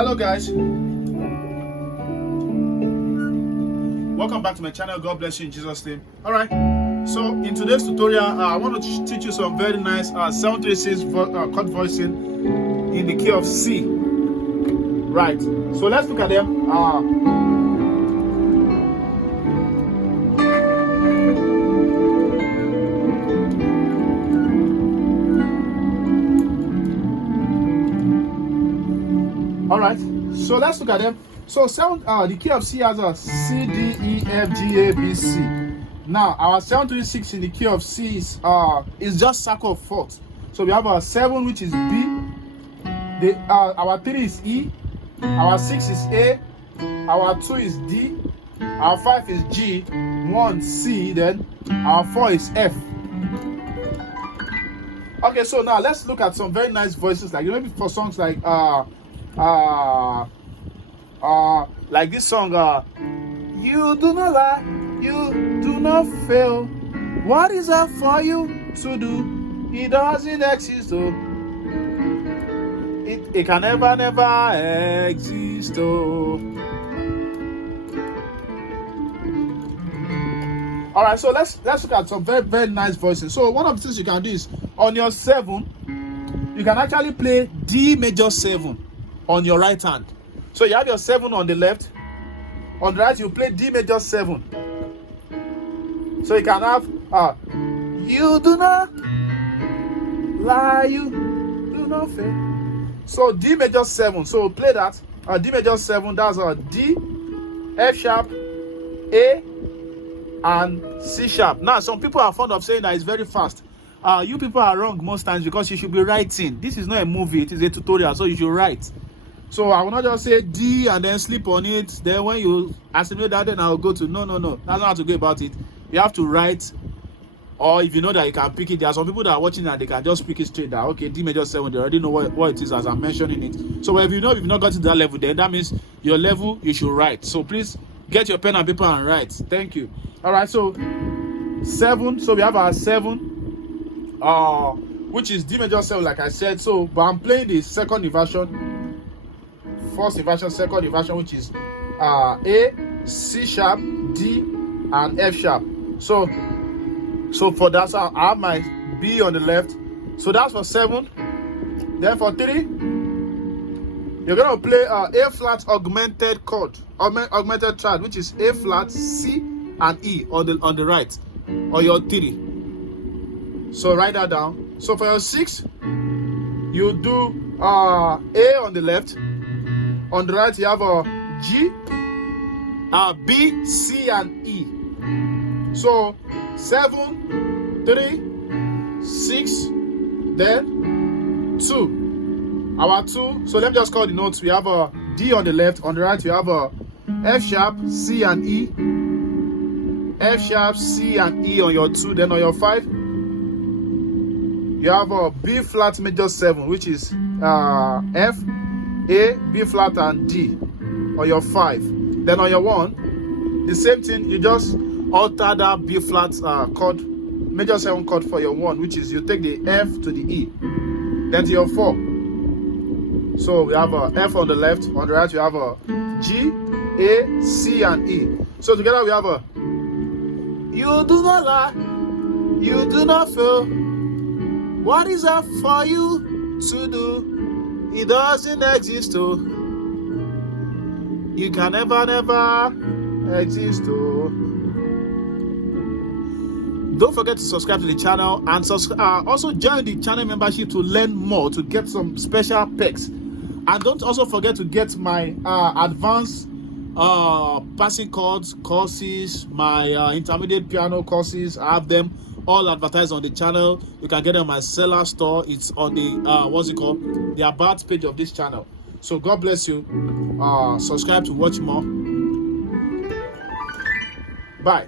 Hello guys, welcome back to my channel. God bless you in Jesus name. All right, so in today's tutorial I want to teach you some very nice 736 chord voicing in the key of C. Right, so let's look at them. All right, so let's look at them. So the key of C has a C, D, E, F, G, A, B, C. Now our 736 in the key of C is just circle of fourth. So we have our 7, which is B. Our 3 is E. Our 6 is A. Our 2 is D. Our 5 is G. 1 C. Then our 4 is F. Okay, so now let's look at some very nice voices, like maybe for songs like this song, you do not lie, you do not fail. What is that for you to do? It doesn't exist, oh. It can never exist, oh. All right, so let's look at some very, very nice voices. So one of the things you can do is on your 7, you can actually play D major 7 on your right hand. So you have your 7 on the left, on the right you play D major 7. So you can have you do not lie, you do not fail. So D major 7. So play that. D major 7. That's D, F sharp, A, and C sharp. Now some people are fond of saying that it's very fast. You people are wrong most times, because you should be writing. This is not a movie, it is a tutorial, so you should write. So I will not just say D and then sleep on it. Then when you assimilate that, then I'll go to no. That's not how to go about it. You have to write, or if you know that you can pick it. There are some people that are watching and they can just pick it straight. That okay, D major 7. They already know what it is as I'm mentioning it. So if you know, if you've not got to that level, then that means your level you should write. So please get your pen and paper and write. Thank you. All right. So 7. So we have our 7, which is D major 7, like I said. So but I'm playing the second inversion. First inversion, second inversion, which is A, C sharp, D, and F sharp. So for that, so I have my B on the left. So that's for 7. Then for 3, you're gonna play A flat augmented chord, augmented chord, which is A flat, C, and E on the right, on your 3. So write that down. So for your 6, you do A on the left. On the right, you have a G, B, C, and E. So 7, 3, 6, then 2. Our 2. So let me just call the notes. We have a D on the left. On the right, you have a F sharp, C, and E. F sharp, C, and E on your 2. Then on your 5, you have a B flat major 7, which is F, A, B flat, and D on your 5. Then on your 1, the same thing. You just alter that B flat chord, major 7 chord for your 1, which is you take the F to the E. Then to your 4. So we have a F on the left. On the right, you have a G, A, C, and E. So together we have a you do not lie, you do not fail. What is that for you to do? It doesn't exist, oh. You can never exist, oh. Don't forget to subscribe to the channel and also join the channel membership to learn more, to get some special perks. And don't also forget to get my advanced passing chords courses, my intermediate piano courses. I have them all advertised on the channel. You can get them on my seller store. It's on the the about page of this channel. So God bless you. Subscribe to watch more. Bye.